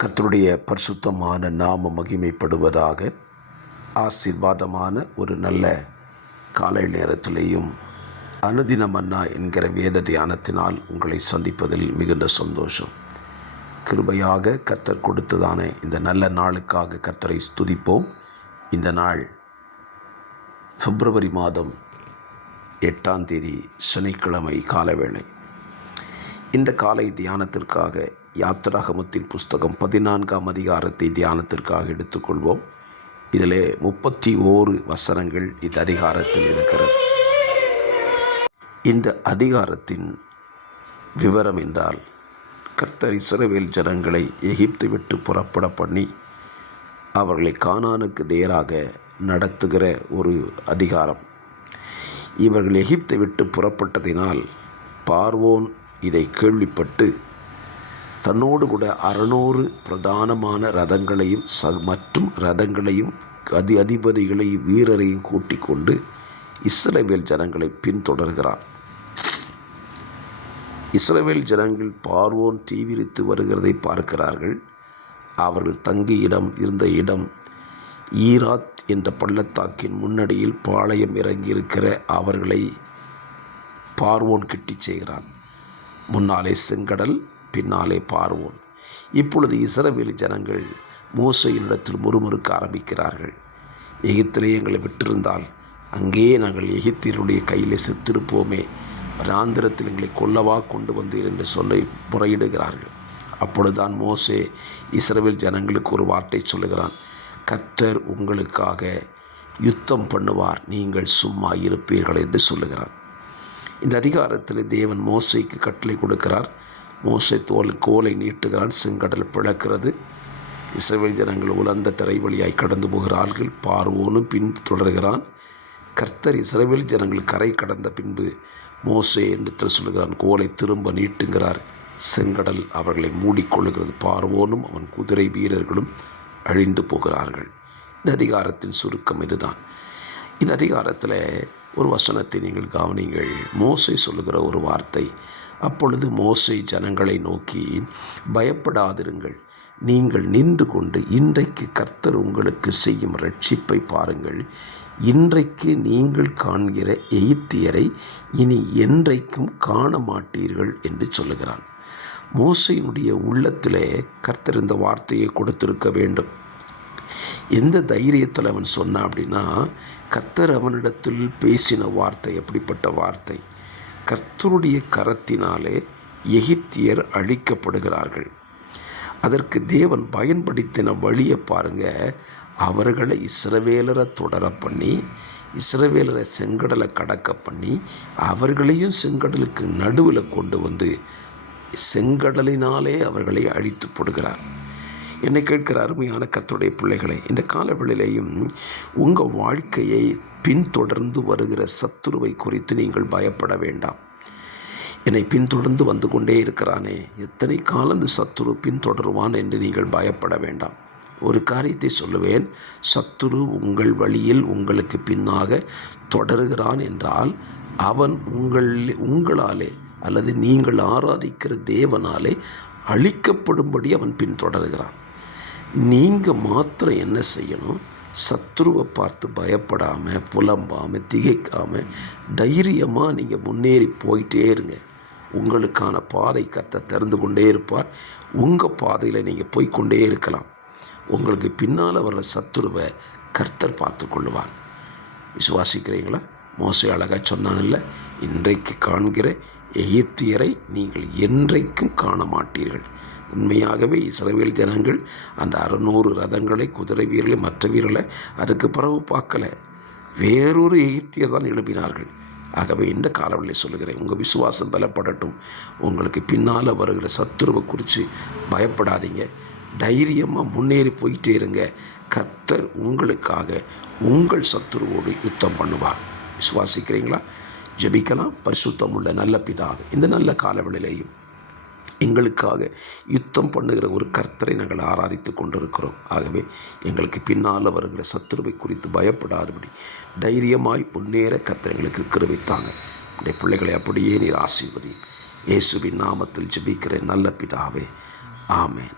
கர்த்தருடைய பரிசுத்தமான நாம மகிமைப்படுவதாக. ஆசீர்வாதமான ஒரு நல்ல காலை நேரத்திலேயும் அனுதின மன்னா என்கிற வேத தியானத்தினால் உங்களை சந்திப்பதில் மிகுந்த சந்தோஷம். கிருபையாக கர்த்தர் கொடுத்ததான இந்த நல்ல நாளுக்காக கர்த்தரை ஸ்துதிப்போம். இந்த நாள் பிப்ரவரி மாதம் 8ஆம் தேதி சனிக்கிழமை காலவேளை. இந்த காலை தியானத்திற்காக யாத்திராகமத்தின் புஸ்தகம் 14ஆம் அதிகாரத்தை தியானத்திற்காக எடுத்துக்கொள்வோம். இதிலே 31 வசனங்கள் இந்த அதிகாரத்தில் இருக்கிறது. இந்த அதிகாரத்தின் விவரம் என்றால், கர்த்தர் இஸ்ரவேல் ஜனங்களை எகிப்தை விட்டு புறப்பட பண்ணி அவர்களை கானானுக்கு நேராக நடத்துகிற ஒரு அதிகாரம். இவர்கள் எகிப்தை விட்டு புறப்பட்டதினால் பார்வோன் இதை கேள்விப்பட்டு தன்னோடு கூட 600 பிரதானமான ரதங்களையும் மற்றும் ரதங்களையும் அதிபதிகளையும் வீரரையும் கூட்டிக் கொண்டு இஸ்ரவேல் ஜனங்களை பின்தொடர்கிறார். இஸ்ரவேல் ஜனங்கள் பார்வோன் தீவிரித்து வருகிறதை பார்க்கிறார்கள். அவர்கள் தங்கிய இருந்த இடம் ஈராத் என்ற பள்ளத்தாக்கின் முன்னடியில் பாளையம் இறங்கியிருக்கிற அவர்களை பார்வோன் கிட்டி செய்கிறான். முன்னாலே செங்கடல், பின்னாலே பார்வோன். இப்பொழுது இஸ்ரவேல் ஜனங்கள் மோசேயினிடத்தில் முறுமுறுக்க ஆரம்பிக்கிறார்கள். எகிப்திலே எங்களை விட்டிருந்தால் அங்கேயே நாங்கள் எகிப்தியருடைய கையிலே செத்திருப்போமே, வனாந்திரத்தில் எங்களை கொல்லவா கொண்டு வந்தீர் என்று சொல்லி முறையிடுகிறார்கள். அப்பொழுதுதான் மோசே இஸ்ரவேல் ஜனங்களுக்கு ஒரு வார்த்தை சொல்லுகிறான். கர்த்தர் உங்களுக்காக யுத்தம் பண்ணுவார், நீங்கள் சும்மா இருப்பீர்கள் என்று சொல்லுகிறான். இந்த அதிகாரத்தில் தேவன் மோசேக்கு கட்டளை கொடுக்கிறார். மோசே கோலை நீட்டுகிறான். செங்கடல் பிளக்கிறது. இஸ்ரவேல் ஜனங்கள் உலர்ந்த திரை வழியாய் கடந்து போகிறார்கள். பார்வோனும் பின் தொடர்கிறான். கர்த்தர் இஸ்ரவேல் ஜனங்கள் கரை கடந்த பின்பு மோசே என்று சொல்லுகிறான். கோலை திரும்ப நீட்டுகிறார். செங்கடல் அவர்களை மூடிக்கொள்ளுகிறது. பார்வோனும் அவன் குதிரை வீரர்களும் அழிந்து போகிறார்கள். இந்த அதிகாரத்தின் சுருக்கம் இதுதான். இந்த அதிகாரத்தில் ஒரு வசனத்தை நீங்கள் கவனிங்கள். மோசே சொல்லுகிற ஒரு வார்த்தை. அப்பொழுது மோசே ஜனங்களை நோக்கி, பயப்படாதிருங்கள், நீங்கள் நின்று கொண்டு இன்றைக்கு கர்த்தர் உங்களுக்கு செய்யும் ரட்சிப்பை பாருங்கள். இன்றைக்கு நீங்கள் காண்கிற எகிப்தியரை இனி என்றைக்கும் காண மாட்டீர்கள் என்று சொல்லுகிறான். மோசேயினுடைய உள்ளத்திலே கர்த்தர் இந்த வார்த்தையை கொடுத்திருக்க வேண்டும். எந்த தைரியத்தில் அவன் சொன்னான் அப்படின்னா, கர்த்தர் அவனிடத்தில் பேசின வார்த்தை எப்படிப்பட்ட வார்த்தை? கர்த்தருடைய கரத்தினாலே எகிப்தியர் அழிக்கப்படுகிறார்கள். அதற்கு தேவன் பயன்படுத்தின வழியை பாருங்க. அவர்களை இஸ்ரவேலரை தொடர பண்ணி, இஸ்ரவேலரை செங்கடலை கடக்க பண்ணி, அவர்களையும் செங்கடலுக்கு நடுவில் கொண்டு வந்து செங்கடலினாலே அவர்களை அழித்து போடுகிறார். என்னை கேட்கிற அருமையான கர்த்தருடைய பிள்ளைகளை, இந்த காலவெளியிலேயும் உங்கள் வாழ்க்கையை பின்தொடர்ந்து வருகிற சத்துருவை குறித்து நீங்கள் பயப்பட வேண்டாம். என்னை பின்தொடர்ந்து வந்து கொண்டே இருக்கிறானே, எத்தனை காலம் இந்த சத்துரு பின்தொடருவான் என்று நீங்கள் பயப்பட வேண்டாம். ஒரு காரியத்தை சொல்லுவேன். சத்துரு உங்கள் வழியில் உங்களுக்கு பின்னாக தொடருகிறான் என்றால் அவன் உங்களாலே அல்லது நீங்கள் ஆராதிக்கிற தேவனாலே அழிக்கப்படும்படி அவன் பின்தொடர்கிறான். நீங்கள் மாத்திரம் என்ன செய்யணும்? சத்துருவை பார்த்து பயப்படாமல், புலம்பாமல், திகைக்காமல் தைரியமாக நீங்கள் முன்னேறி போயிட்டே இருங்க. உங்களுக்கான பாதை கர்த்தர் திறந்து கொண்டே இருப்பார். உங்கள் பாதையில் நீங்கள் போய்கொண்டே இருக்கலாம். உங்களுக்கு பின்னால் வர்ற சத்துருவை கர்த்தர் பார்த்து கொள்ளுவார். விசுவாசிக்கிறீங்களா? மோசே அழகாக சொன்னான்ல, இன்றைக்கு காண்கிற எகிப்தியரை நீங்கள் என்றைக்கும் காண மாட்டீர்கள். உண்மையாகவே இஸ்ரவேல் ஜனங்கள் அந்த 600 ரதங்களை, குதிரை வீரர்களை, மற்ற வீரர்களை அதுக்கு பிறகு பார்க்கல. வேறொரு எகிப்தியர் தான் எழுப்பினார்கள். ஆகவே இந்த காலவெளியை சொல்லுகிறேன், உங்கள் விசுவாசம் பலப்படட்டும். உங்களுக்கு பின்னால் வருகிற சத்துருவை குறித்து பயப்படாதீங்க. தைரியமாக முன்னேறி போயிட்டே இருங்க. கர்த்தர் உங்களுக்காக உங்கள் சத்துருவோடு யுத்தம் பண்ணுவார். விசுவாசிக்கிறீங்களா? ஜெபிக்கலாம். பரிசுத்தம் உள்ள நல்ல பிதாவே, இந்த நல்ல காலவெளியிலேயும் எங்களுக்காக யுத்தம் பண்ணுகிற ஒரு கர்த்தரை நாங்கள் ஆராதித்து கொண்டிருக்கிறோம். ஆகவே எங்களுக்கு பின்னால் வருகிற சத்துருவை குறித்து பயப்படாதபடி தைரியமாய் முன்னேற கர்த்தர் எங்களுக்கு கிருபை தாங்க. உடைய பிள்ளைகளை அப்படியே நீர் ஆசீர்வதி. இயேசுவின் நாமத்தில் ஜெபிக்கிறேன் நல்ல பிதாவே, ஆமென்.